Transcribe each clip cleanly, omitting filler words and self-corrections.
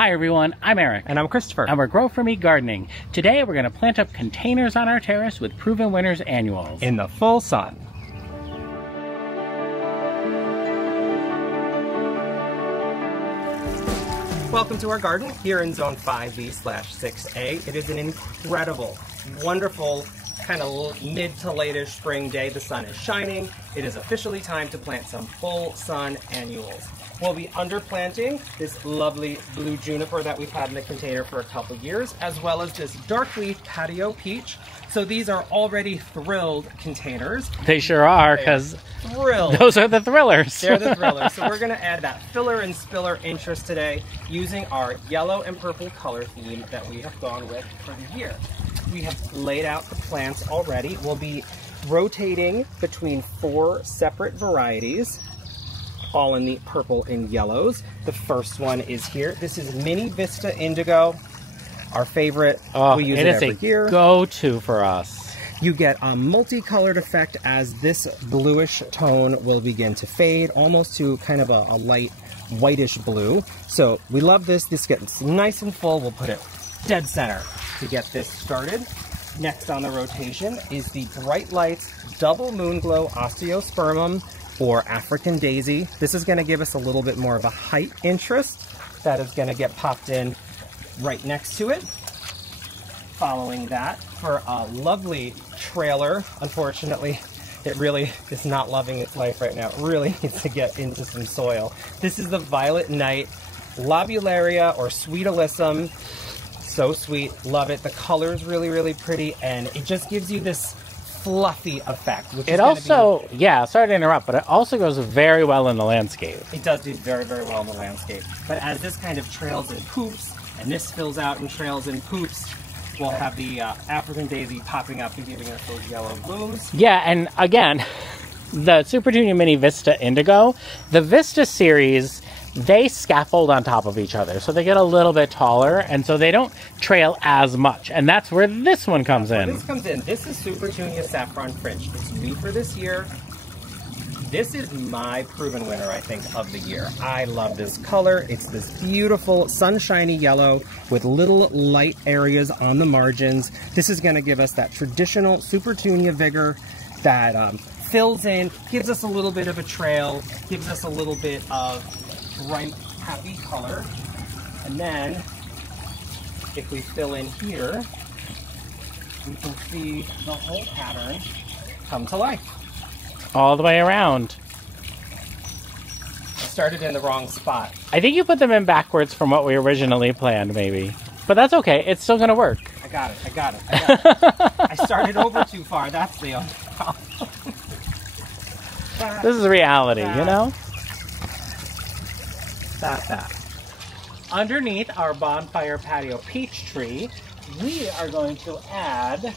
Hi everyone, I'm Eric. And I'm Christopher. And we're Grow For Me Gardening. Today we're going to plant up containers on our terrace with proven winners annuals. In the full sun. Welcome to our garden here in Zone 5B/6A. It is an incredible, wonderful, kind of mid to late-ish spring day. The sun is shining. It is officially time to plant some full sun annuals. We'll be underplanting this lovely blue juniper that we've had in the container for a couple years, as well as this dark leaf patio peach. So these are already thrilled containers. They sure are, because those are the thrillers. They're the thrillers. So we're going to add that filler and spiller interest today using our yellow and purple color theme that we have gone with for the year. We have laid out the plants already. We'll be rotating between 4 separate varieties, all in the purple and yellows. The first one is here. This is Mini Vista Indigo, our favorite. We use it every year. It is a go-to for us. You get a multicolored effect as this bluish tone will begin to fade, almost to kind of a light whitish blue. So we love this. This gets nice and full. We'll put it dead center to get this started. Next on the rotation is the Bright Lights Double Moon Glow Osteospermum, or African Daisy. This is going to give us a little bit more of a height interest that is going to get popped in right next to it. Following that, for a lovely trailer, unfortunately, it really is not loving its life right now. It really needs to get into some soil. This is the Violet Night Lobularia, or Sweet Alyssum. So sweet, love it. The color is really, really pretty, and it just gives you this fluffy effect. Which it also, yeah, sorry to interrupt, but it also goes very well in the landscape. It does do very, very well in the landscape. But as this kind of trails and poops, and this fills out and trails and poops, we'll have the African Daisy popping up and giving us those yellow blooms. Yeah, and again, the Super Junior Mini Vista Indigo, the Vista series, they scaffold on top of each other, so they get a little bit taller, and so they don't trail as much, and that's where this one comes in. This comes in. This is Super Junior Saffron Fringe. It's new for this year. This is my proven winner, I think, of the year. I love this color. It's this beautiful sunshiny yellow with little light areas on the margins. This is going to give us that traditional Super Junior vigor that fills in, gives us a little bit of a trail, gives us a little bit of bright, happy color. And then, if we fill in here, we can see the whole pattern come to life. All the way around. I started in the wrong spot. I think you put them in backwards from what we originally planned, maybe. But that's okay, it's still gonna work. I got it. I started over too far, that's the only problem. This is reality, you know? That. Underneath our bonfire patio peach tree, we are going to add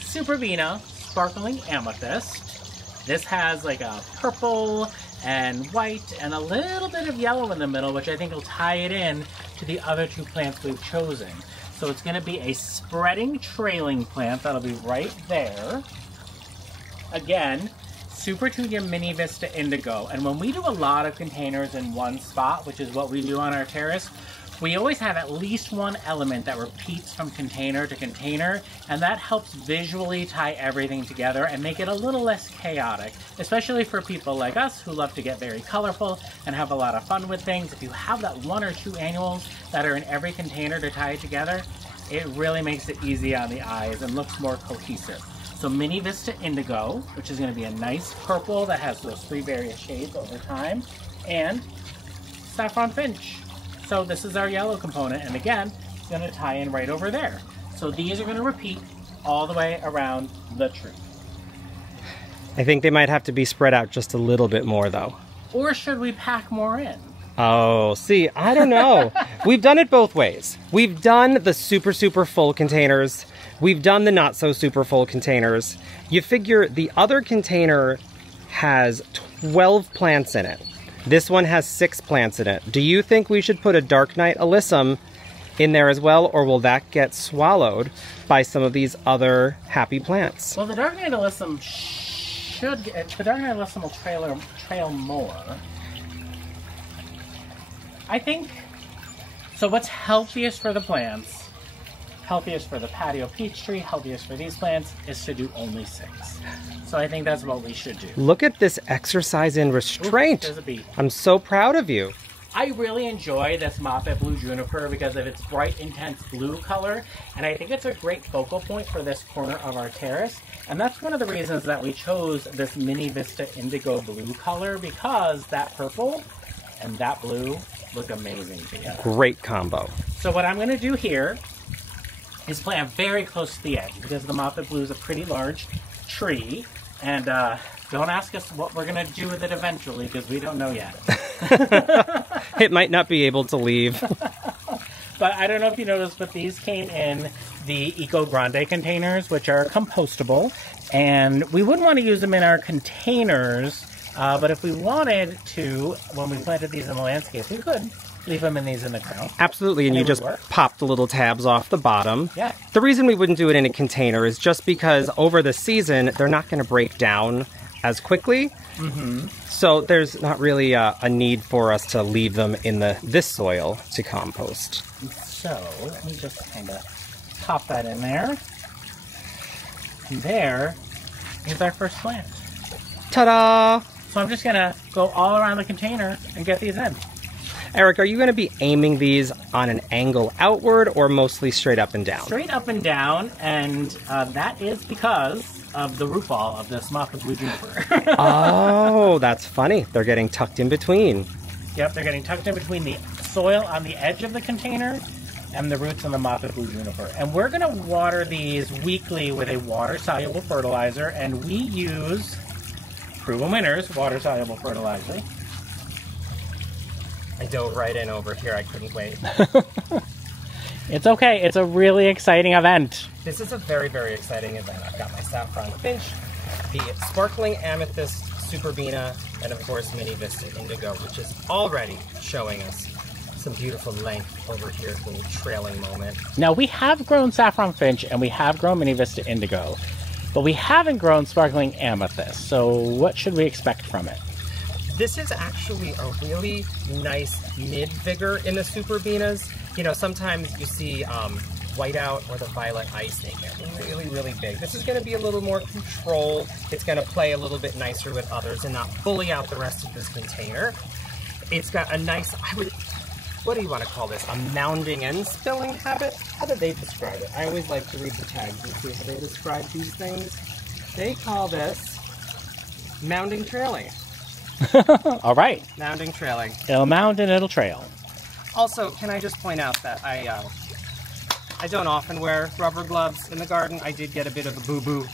Supervina Sparkling Amethyst. This has like a purple and white and a little bit of yellow in the middle, which I think will tie it in to the other 2 plants we've chosen. So it's going to be a spreading trailing plant that'll be right there. Again, Super Junior Mini Vista Indigo. And when we do a lot of containers in one spot, which is what we do on our terrace, we always have at least one element that repeats from container to container, and that helps visually tie everything together and make it a little less chaotic, especially for people like us who love to get very colorful and have a lot of fun with things. If you have that 1 or 2 annuals that are in every container to tie it together, it really makes it easy on the eyes and looks more cohesive. So Mini Vista Indigo, which is going to be a nice purple that has those 3 various shades over time, and Saffron Finch. So this is our yellow component, and again, it's going to tie in right over there. So these are going to repeat all the way around the tree. I think they might have to be spread out just a little bit more, though. Or should we pack more in? Oh, see, I don't know. We've done it both ways. We've done the super, super full containers. We've done the not so super full containers. You figure the other container has 12 plants in it. This one has 6 plants in it. Do you think we should put a Dark Night Alyssum in there as well, or will that get swallowed by some of these other happy plants? Well, the Dark Night Alyssum will trail more. I think So what's healthiest for the plants, healthiest for the patio peach tree, healthiest for these plants, is to do only 6. So I think that's what we should do. Look at this exercise in restraint. Ooh, there's a bee. I'm so proud of you. I really enjoy this Moffat Blue Juniper because of its bright, intense blue color, and I think it's a great focal point for this corner of our terrace. And that's one of the reasons that we chose this Mini Vista Indigo Blue color, because that purple and that blue look amazing together. Great combo. So what I'm going to do here is plant very close to the edge, because the Moffat Blue is a pretty large tree, and don't ask us what we're going to do with it eventually, because we don't know yet. It might not be able to leave. But I don't know if you noticed, but these came in the Eco Grande containers, which are compostable, and we wouldn't want to use them in our containers, but if we wanted to, when we planted these in the landscape, we could leave them in these in the ground. Absolutely, and you just pop the little tabs off the bottom. Yeah. The reason we wouldn't do it in a container is just because over the season, they're not going to break down as quickly. Mm-hmm. So there's not really a need for us to leave them in this soil to compost. So let me just kind of pop that in there. And there is our first plant. Ta-da! So I'm just going to go all around the container and get these in. Eric, are you going to be aiming these on an angle outward or mostly straight up and down? Straight up and down, and that is because of the root ball of this Moffat Blue Juniper. Oh, that's funny. They're getting tucked in between. Yep, they're getting tucked in between the soil on the edge of the container and the roots on the Moffat Blue Juniper. And we're going to water these weekly with a water-soluble fertilizer, and we use Proven Winners water-soluble fertilizer. I dove right in over here. I couldn't wait. It's okay. It's a really exciting event. This is a very, very exciting event. I've got my saffron finch, the sparkling amethyst superbena, and of course Mini Vista Indigo, which is already showing us some beautiful length over here, a little trailing moment. Now, we have grown saffron finch and we have grown Mini Vista Indigo, but we haven't grown sparkling amethyst. So what should we expect from it? This is actually a really nice mid-vigor in the superbenas. You know, sometimes you see whiteout or the violet ice, they get really, really big. This is going to be a little more controlled. It's going to play a little bit nicer with others and not bully out the rest of this container. It's got a nice, what do you want to call this? A mounding and spilling habit? How do they describe it? I always like to read the tags and see how they describe these things. They call this mounding trailing. All right. Mounding trailing. It'll mound and it'll trail. Also, can I just point out that I don't often wear rubber gloves in the garden. I did get a bit of a boo-boo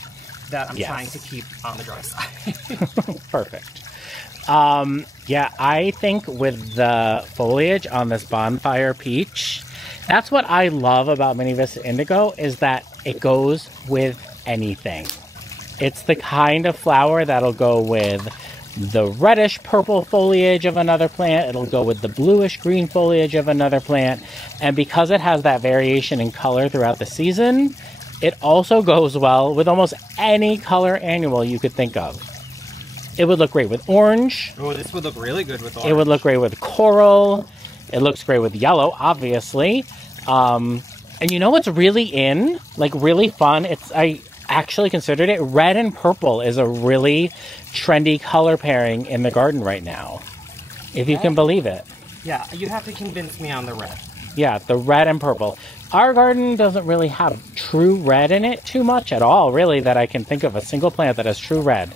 that I'm trying to keep on the dry side. Perfect. Yeah, I think with the foliage on this bonfire peach, that's what I love about Mini Vista Indigo, is that it goes with anything. It's the kind of flower that'll go with the reddish purple foliage of another plant. It'll go with the bluish green foliage of another plant. And because it has that variation in color throughout the season, it also goes well with almost any color annual you could think of. It would look great with orange. Oh, this would look really good with orange. It would look great with coral. It looks great with yellow, obviously. And you know what's really in? Like really fun? I actually considered it. Red and purple is a really trendy color pairing in the garden right now, if you can believe it. Yeah, you have to convince me on the red. Yeah, the red and purple. Our garden doesn't really have true red in it too much at all, really, that I can think of a single plant that has true red.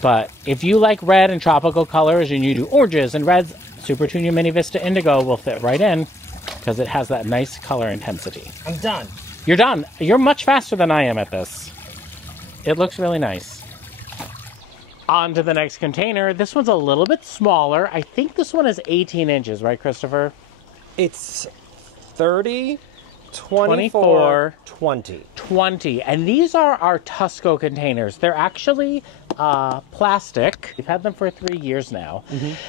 But if you like red and tropical colors and you do oranges and reds, Supertunia Mini Vista Indigo will fit right in because it has that nice color intensity. I'm done. You're done. You're much faster than I am at this. It looks really nice. On to the next container. This one's a little bit smaller. I think this one is 18 inches, right, Christopher? It's 30, 24, 20. 20. And these are our Tusco containers. They're actually plastic. We've had them for 3 years now.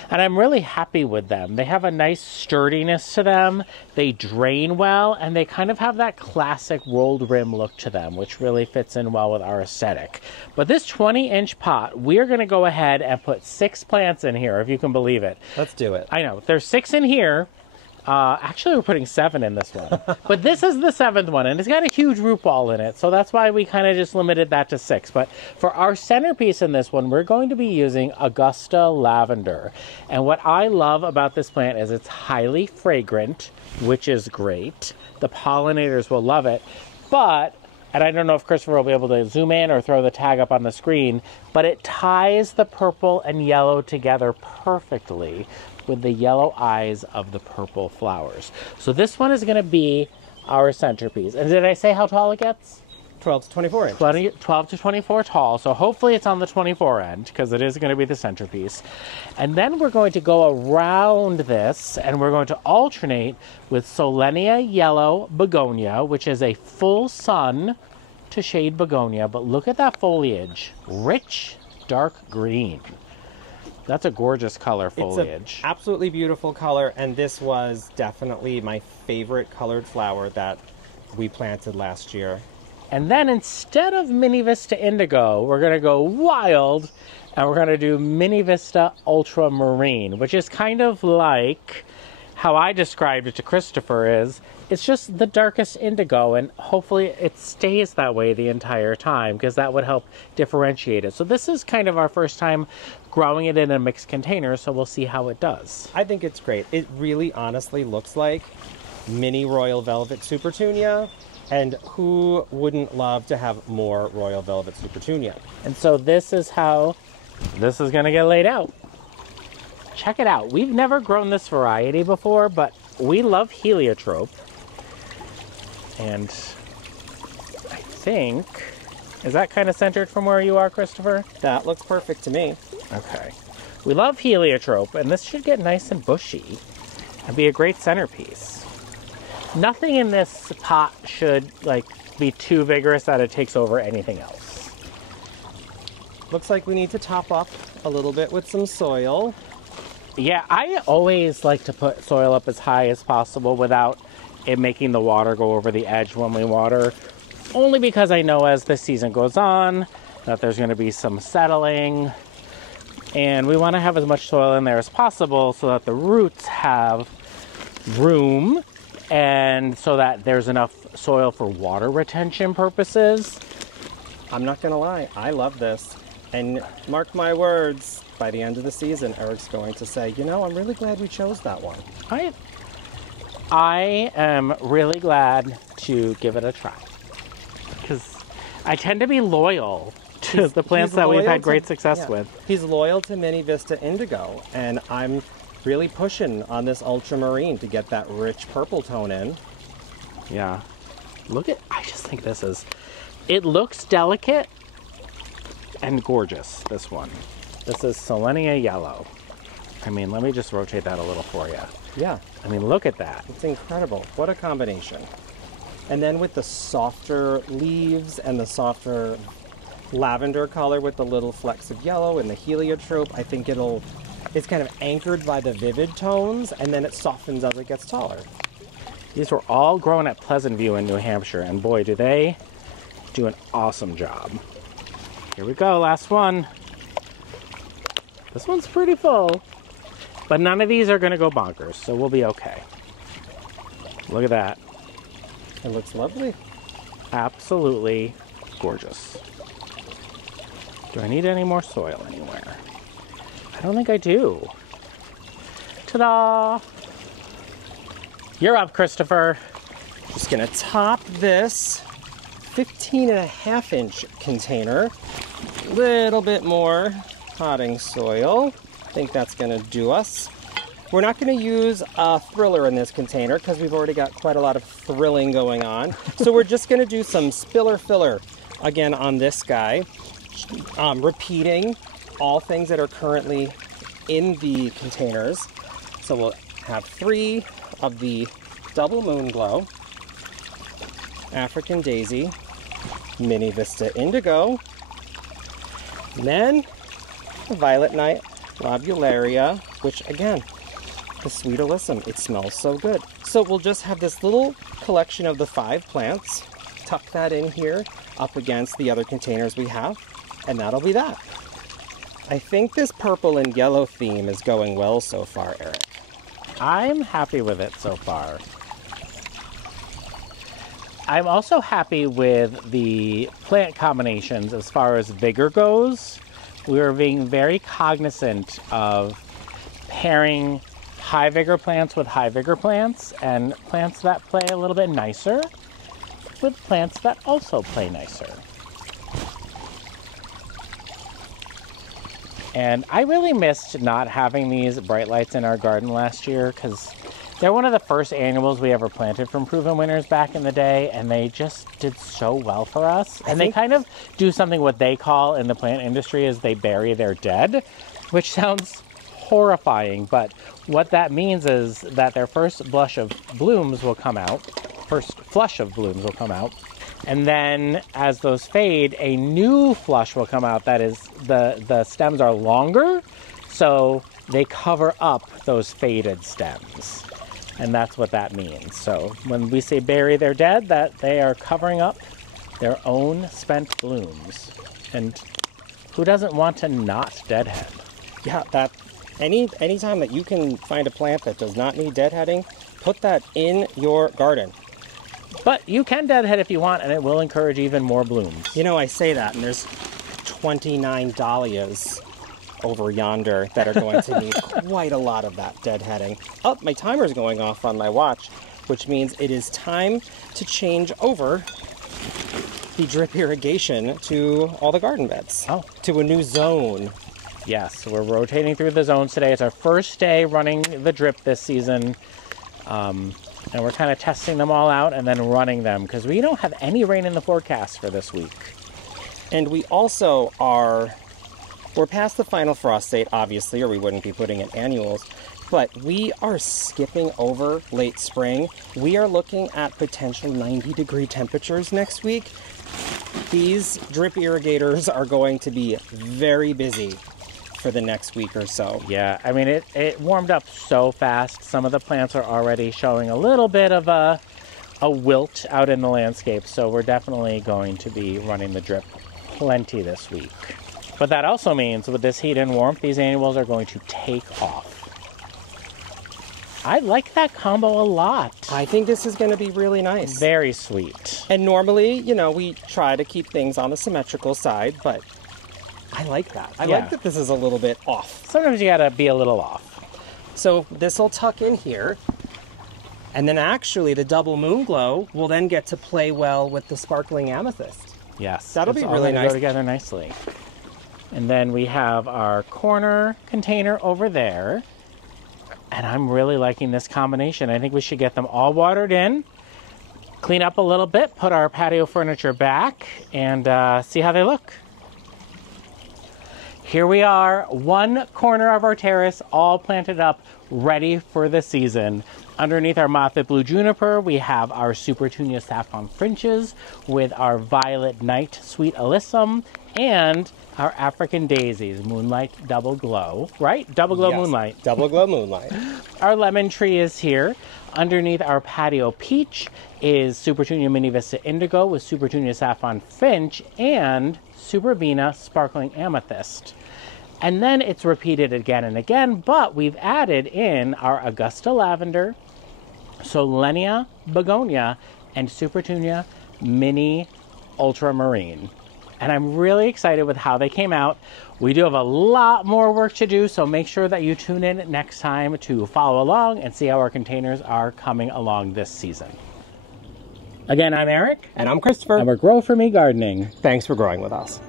And I'm really happy with them. They have a nice sturdiness to them. They drain well, and they kind of have that classic rolled rim look to them, which really fits in well with our aesthetic. But this 20-inch pot, we're going to go ahead and put 6 plants in here, if you can believe it. Let's do it. I know. There's 6 in here. Actually, we're putting 7 in this one. But this is the 7th one, and it's got a huge root ball in it. So that's why we kind of just limited that to 6. But for our centerpiece in this one, we're going to be using Augusta Lavender. And what I love about this plant is it's highly fragrant, which is great. The pollinators will love it. But, and I don't know if Christopher will be able to zoom in or throw the tag up on the screen, but it ties the purple and yellow together perfectly with the yellow eyes of the purple flowers. So this one is going to be our centerpiece. And did I say how tall it gets? 12 to 24 inches. 12 to 24 tall. So hopefully it's on the 24 end, because it is going to be the centerpiece. And then we're going to go around this, and we're going to alternate with Solenia Yellow Begonia, which is a full sun to shade begonia. But look at that foliage. Rich, dark green. That's a gorgeous color foliage. It's an absolutely beautiful color, and this was definitely my favorite colored flower that we planted last year. And then instead of Mini Vista Indigo, we're going to go wild, and we're going to do Mini Vista Ultramarine, which is kind of like how I described it to Christopher is, it's just the darkest indigo, and hopefully it stays that way the entire time, because that would help differentiate it. So this is kind of our first time growing it in a mixed container, so we'll see how it does. I think it's great. It really honestly looks like mini Royal Velvet Supertunia, and who wouldn't love to have more Royal Velvet Supertunia? And so this is how this is going to get laid out. Check it out. We've never grown this variety before, but we love heliotrope. And I think, is that kind of centered from where you are, Christopher? That looks perfect to me. Okay. We love heliotrope, and this should get nice and bushy and be a great centerpiece. Nothing in this pot should be too vigorous that it takes over anything else. Looks like we need to top up a little bit with some soil. Yeah, I always like to put soil up as high as possible without it making the water go over the edge when we water. Only because I know as the season goes on that there's going to be some settling. And we want to have as much soil in there as possible so that the roots have room and so that there's enough soil for water retention purposes. I'm not going to lie, I love this. And mark my words, by the end of the season, Eric's going to say, you know, I'm really glad we chose that one. I am really glad to give it a try. Because I tend to be loyal to the plants that we've had great success with. He's loyal to Mini Vista Indigo, and I'm really pushing on this ultramarine to get that rich purple tone in. Yeah. I just think this is, it looks delicate and gorgeous, this one. This is Solenia Yellow. I mean, let me just rotate that a little for you. Yeah. I mean, look at that. It's incredible. What a combination. And then with the softer leaves and the softer lavender color with the little flecks of yellow and the heliotrope, I think it's kind of anchored by the vivid tones, and then it softens as it gets taller. These were all grown at Pleasant View in New Hampshire, and boy, do they do an awesome job. Here we go, last one. This one's pretty full, but none of these are going to go bonkers, so we'll be okay. Look at that. It looks lovely. Absolutely gorgeous. Do I need any more soil anywhere? I don't think I do. Ta-da! You're up, Christopher. Just gonna top this 15.5-inch container. A little bit more potting soil. I think that's gonna do us. We're not gonna use a thriller in this container because we've already got quite a lot of thrilling going on. So we're just gonna do some spiller filler again on this guy. Repeating all things that are currently in the containers. So we'll have 3 of the Double Moon Glow, African Daisy, Mini Vista Indigo, and then Violet Night Lobularia, which again, the Sweet Alyssum, it smells so good. So we'll just have this little collection of the 5 plants, tuck that in here up against the other containers we have, and that'll be that. I think this purple and yellow theme is going well so far, Eric. I'm happy with it so far. I'm also happy with the plant combinations as far as vigor goes. We're being very cognizant of pairing high vigor plants with high vigor plants, and plants that play a little bit nicer with plants that also play nicer. And I really missed not having these bright lights in our garden last year, because they're one of the first annuals we ever planted from Proven Winners back in the day, and they just did so well for us. And they kind of do something what they call in the plant industry is they bury their dead, which sounds horrifying, but what that means is that their first blush of blooms will come out, first flush of blooms will come out, and then as those fade, a new flush will come out that is, the stems are longer, so they cover up those faded stems. And that's what that means. So when we say bury their dead, that they are covering up their own spent blooms. And who doesn't want to not deadhead? Yeah, that anytime that you can find a plant that does not need deadheading, put that in your garden. But you can deadhead if you want, and it will encourage even more blooms. You know, I say that, and there's 29 dahlias over yonder that are going to need quite a lot of that deadheading. Oh, my timer's going off on my watch, which means it is time to change over the drip irrigation to all the garden beds. Oh. To a new zone. Yes, we're rotating through the zones today. It's our first day running the drip this season. And we're kind of testing them all out and then running them because we don't have any rain in the forecast for this week. And we also we're past the final frost date, obviously, or we wouldn't be putting in annuals, but we are skipping over late spring. We are looking at potential 90-degree temperatures next week. These drip irrigators are going to be very busy for the next week or so. Yeah, I mean, it warmed up so fast. Some of the plants are already showing a little bit of a wilt out in the landscape, so we're definitely going to be running the drip plenty this week. But that also means with this heat and warmth, these annuals are going to take off. I like that combo a lot. I think this is going to be really nice. Very sweet. And normally, you know, we try to keep things on the symmetrical side, but I like that. I like that this is a little bit off. Sometimes you gotta be a little off. So this will tuck in here, and then actually the double moon glow will then get to play well with the sparkling amethyst. Yes. That'll be really nice. Go together nicely. And then we have our corner container over there. And I'm really liking this combination. I think we should get them all watered in, clean up a little bit, put our patio furniture back, and see how they look. Here we are, one corner of our terrace, all planted up, ready for the season. Underneath our Moffat Blue Juniper, we have our Super Tunia Saffron Frinches with our Violet Night Sweet Alyssum and our African Daisies, Moonlight Double Glow, right? Double Glow, yes. Moonlight. Double Glow Moonlight. Our lemon tree is here. Underneath our patio peach is Super Tunia Mini Vista Indigo with Super Tunia Saffron Finch and Super Vina Sparkling Amethyst. And then it's repeated again and again, but we've added in our Augusta Lavender, Solenia Begonia, and Super Tunia Mini Ultramarine. And I'm really excited with how they came out. We do have a lot more work to do, so make sure that you tune in next time to follow along and see how our containers are coming along this season. Again, I'm Eric. And I'm Christopher. And we're Grow For Me Gardening. Thanks for growing with us.